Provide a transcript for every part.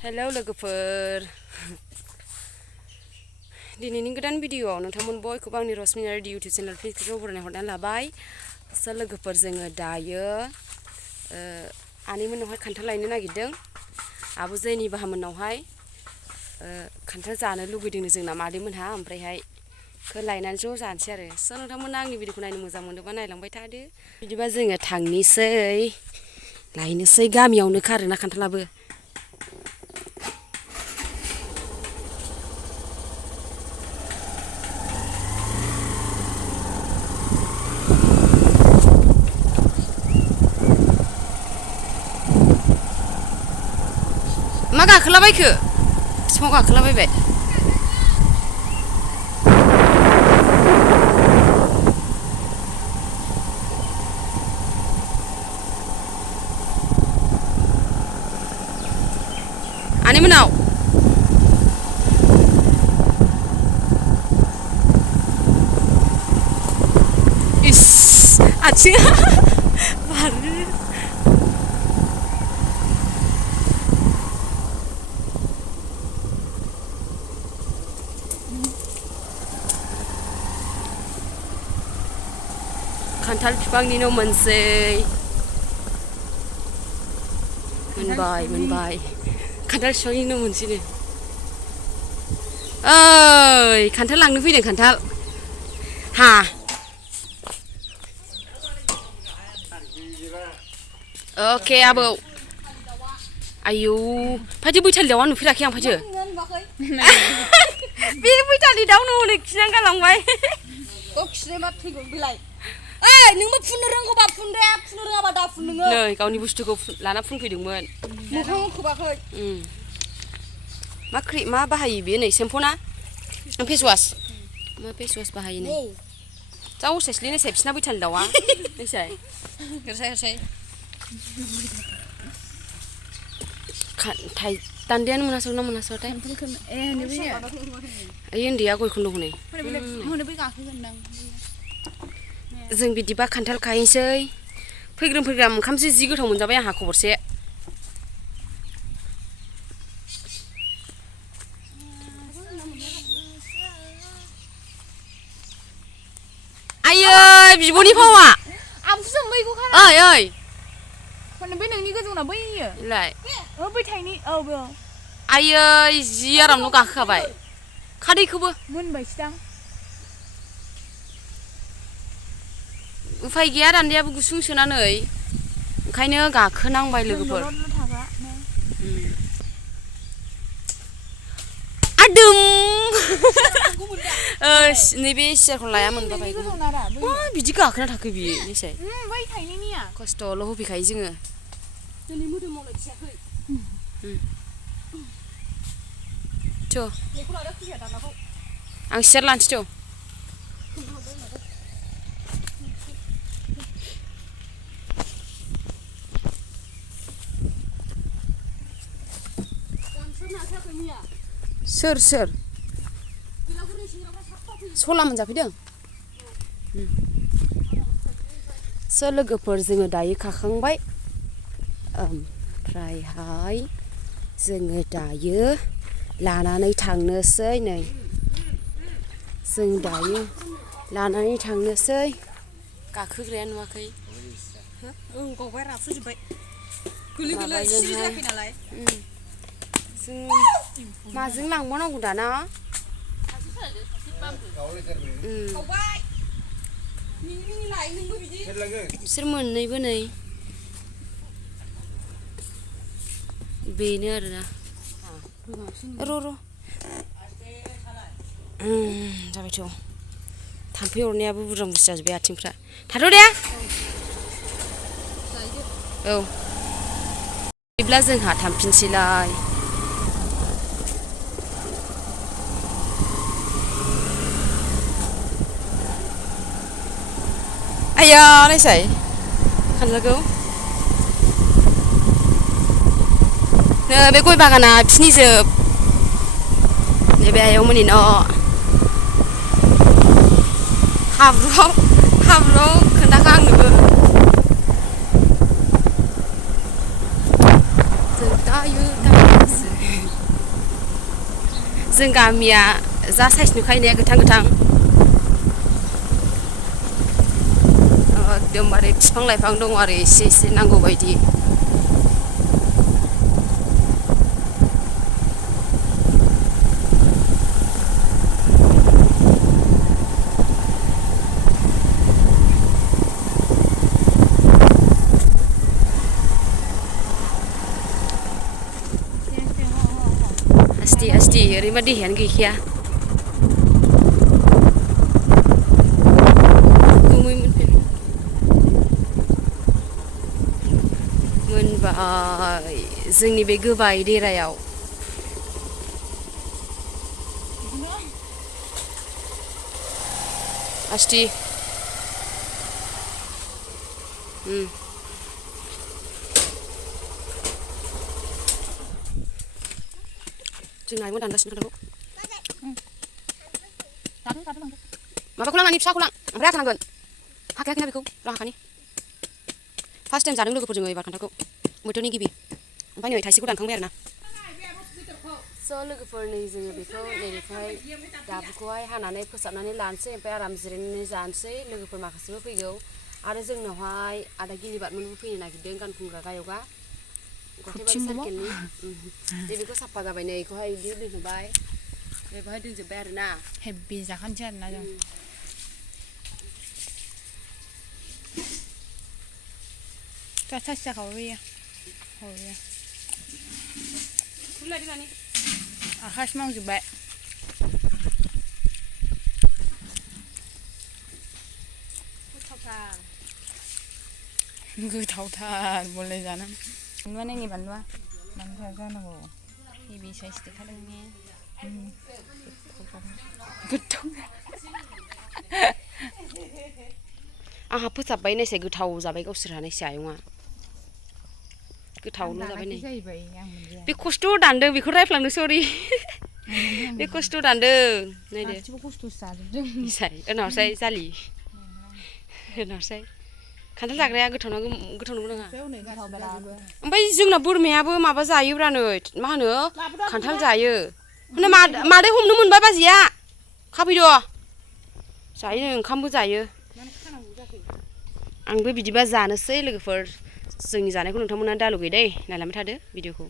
hello लोगोफोर दिनैनि गोदान भिडिअआव नोंथांमोन बयखौबो आंनि रसमिना रेडि इउटिउब चेनेल फेसबुकआव बरायना हरनानै लाबाय सोर लोगोफोर जोङो दायो आनैमोननावहाय खान्थाल लायनो नागिरदों आब' जैनि बाहामोननावहाय खान्थाल जानो लुगैदोंनो जोंना मादैमोनहा ओमफ्रायहाय लायनानै ज' जानोसै आरो स' नोंथांमोना आंनि भिडिअखौ नायनो मोजां मोनोबा नायलांबाय थादो बिदिबा जोङो थांनोसै लायनोसै गामियावनो खारोना खान्थालाबो मा गाखोलाबायखो बिफाङाव गाखोलाबायबाय आनैमोननाव इस आथिङा बारो खान्थाल बिफांनि न' मोनसै मोनबाय खान्थाल बिफांनि न' मोनसैनो ओइ खान्थाल लांनो फैदों खान्थाल हा अके आबौ आयौ फाइथो बैथालि दाउआ नुफेराखै आं फाइथो बे बैथालि दाउनो हनै खिनानै गालांबाय खिनाय मा थैगोन बेलाय ओइ नोंबो फुननो रोंगौबा फुन दे फुननो रोङाबा दा फुन नोङो नै गावनि बुस्थुखौ लाना फुनफैदोंमोन मोखाङाव खोबाखै मा बाहायो बेयो नै सेम्पु ना फेसवास मा फेसवास बाहायो नै जा असाइसलै नायसाय बिसिना बैथालि दाउआ नायसाय हेरसाय दान्दायानो मोनासैना मोनासैथाय ओइ उन्दैया गयखौनो दं हनै जों बिदिबा खान्थाल खाहैनोसै फैग्रोम ओंखामसो जि गोथाव मोनजाबाय आंहा खबरसे आयै बिब'नि फावा आमसो मैगौ खारा ओइ माने बे नोंनि गोजौना बैयो लाय बै थाइनि औ बे आयै जि आरामनो गाखोखाबाय खादैखौबो मोनबायसोदां उफाय गैया दान्दायाबो गुसुं सोनानै ओंखायनो गाखोनांबाय लोगोफोर आदुम नैबे सियारखौ लाया मोनबा बायगौ मा बिदि गाखोना थाखो बियो निसाय बै थाइनैनिया खस्थ'ल' होफैखायो जोङो दिनै मोदोमावलाय थियाखै थ' आं सियार लानोसै थ' सोर सला मोनजाफैदों सोर लोगोफोर जोङो दायो खाखांबाय ओमफ्रायहाय जोङो दायो लानानै थांनोसै नै जों दायो लानानै थांनोसै गाखोग्राया नुवाखै गावबाय राफुजोब्बाय गोलै सिरि जायाखै नालाय जों माजों लांबावनांगौ दाना बिसोर मोननैबो नै बेनो आरोना र' जाबायथ' थाम्फै अरनायाबो बुरजा जाजोब्बाय आथिंफ्रा थाथ' दे औ बिदिब्ला जोंहा थांफिनसैलाय आया नायसाय खान्थालखौ बे गय बागाना फिनिजोब नैबे आयंमोननि न' हाब्रुआव खोन्थाखा आंनोबो जों दायो जों गामिया जा साइज नुखायो गोथां गोथां एकदमबारे बिफां लाइफां दङ आरो एसे एसे नांगौ बायदि आस्ति ओरैबा देहायानो गैखाया मोनबाय जोंनि बे गोबाय देरायाव आस्ति जोंना आइमोन दानगासिनो खोथाखौ माबाखौ लां आंनि फिसाखौ लां ओमफ्राय आथा नांगोन हाखायाखैना बेखौ हाखानि फार्स्ट टाइम जादों लोगोफोर जोङो एबार खान्थालखौ बोथोरनि गिबि ओमफ्राय नै थाइसेखौ दानखांबाय आरो ना स' लोगोफोर नै जोङो बेखौ नैबेखौहाय दाबुखौहाय हानानै फोसाबनानै लानोसै ओमफ्राय आराम जिरायनानै जानोसै लोगोफोर माखासेबो फैगौ आरो जोंनावहाय आदा गिलिबादमोनबो फैनो नागिरदों गान खनग्रा गायकआ गथेबारि सार्केलनि बेखौ साफा जाबाय नै बेखौहाय बिदि दोनजोबबाय बेवहाय दोनजोबबाय आरो ना हेब्बि जाखानोसै आरोना जों साइज जाखाबाय बेयो हौवाया आखाइसो मावजोब्बाय गोथावथार बलाय जानो बानलुआ नायनि बानलुआ जानांगौ हेभि साइज देखादों ने गोथाव आंहा फोसाबबाय नायसाय गोथाव जाबाय गावसोर हानायसै आयंआ गोथावल' जाबाय नै बे खस्थ' दानदों बेखौ रायफ्लांदों सरि बे खस्थ' दानदों नायदो उनावसाय जालि उनावसाय खान्थाल जाग्राया गोथाव नंगौ नङा ओमफ्राय जोंना बोरमायाबो माबा जायोब्रा नै मा होनो खान्थाल जायो होनो मादै हमनो मोनबाय बाजैया खाफैद' जायो ओंखामबो जायो आंबो बिदिबा जानोसै लोगोफोर जोंनि जानायखौ नोंथांमोना दालुगै दै नायलांबाय थादो भिडिअखौ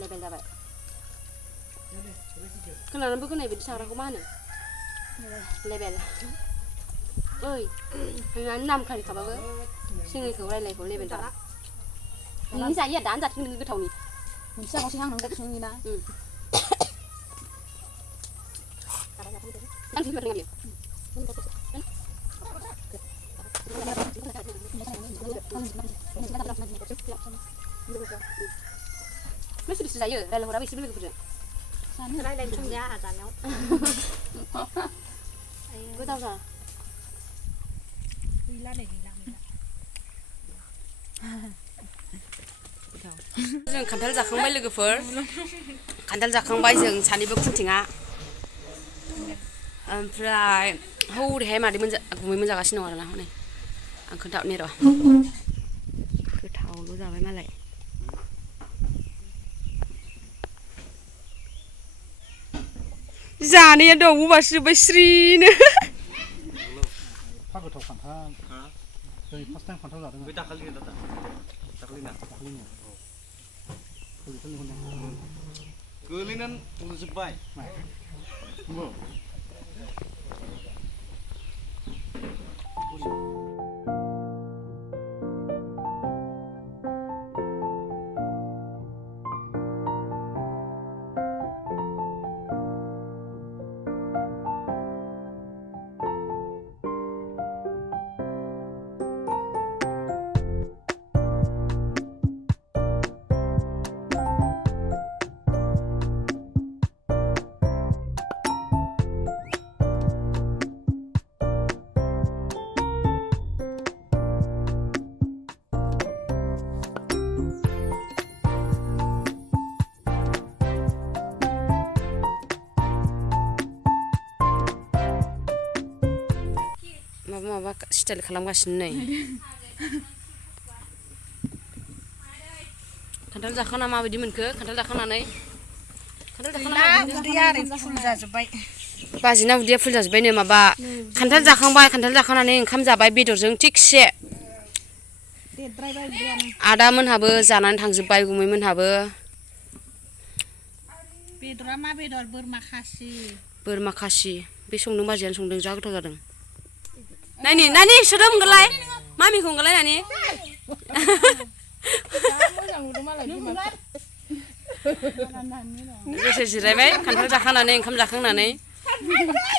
लेबेल जाबाय खोनानोबो खोनाय बायदि साग्राखौ मा होनो लेबेल ओइ नोंनानो नाम खारिखाबाबो सिङैखौ रायलायखौ लेबेल जाबाय नोंनि जायो दानो जाथों नोङो गोथावनि मोनसे जाबावसै आं नोंखौ सोंनि ना बेसे जायो रायलायहराबो एसेबो लोगोफोरजों रायलायनो संजाया आंहा जानायाव गोथाव जा गैला जों खान्थाल जाखांबाय लोगोफोर खान्थाल जाखांबाय जों सानैबो खुन्थिङा ओमफ्राय हौरैहाय गुमै मोनजागासिनो दं आरोना हनै आं खोन्थाहरनि र' गोथावल' जाबाय मालाय जानाया दाउ बारसिजोब्बाय स्रिनो गोथाव खान्थाल जों फार्स्ट टाइम खान्थाल जादों बे दाखालिनि गोलैनानै उन्दुजोब्बाय स्टाइल खालामगासिनो नै खान्थाल जाखांना माबायदि मोनखो खान्थाल जाखांनानै उदैया ओरै फुल जाजोब्बाय बाजिना उदैया फुल जाजोब्बायनो माबा खान्थाल जाखांबाय खान्थाल जाखांनानै ओंखाम जाबाय बेदरजों थिगसे देरद्रायबाय उदैयानो आदा मोनहाबो जानानै थांजोब्बाय गुमै मोनहाबो बेदरा मा बेदर बोरमा खासि बे संदों बाजियानो संदों जा गोथाव जादों नानि सोदों मोनगोनलाय मामिखौ मोनगोनलाय नानि दसे जिरायबाय खान्थाल जाखांनानै ओंखाम जाखांनानै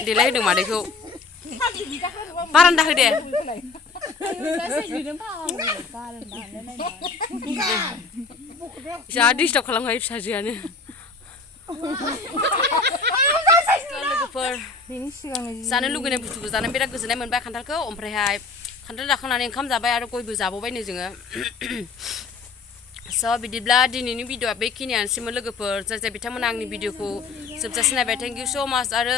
देलाय होदों मादैखौ बारान्दा होदे जा डिस्टार्ब खालामखायो फिसाजोआनो लोगोफोर जानो लुगैनाय बुस्थुखौ जानानै बिराद गोजोननाय मोनबाय खान्थालखौ ओमफ्रायहाय खान्थाल जाखांनानै ओंखाम जाबाय आरो गयबो जाबावबायनो जोङो स' बिदिब्ला दिनैनि भिडिअ'आ बेखिनियानोसैमोन लोगोफोर जाय बिथांमोना आंनि भिडिअ'खौ जोबजासिम नायबाय थेंक इउ स' माच आरो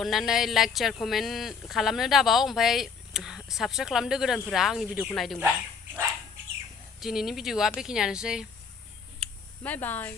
अननानै लाइक शेयार कमेन्ट खालामनो दाबाव ओमफ्राय साबस्क्राइब खालामदो गोदानफोरा आंनि भिडिअ'खौ नायदोंबा दिनैनि भिडिअ'आ बेखिनियानोसै बाय बाय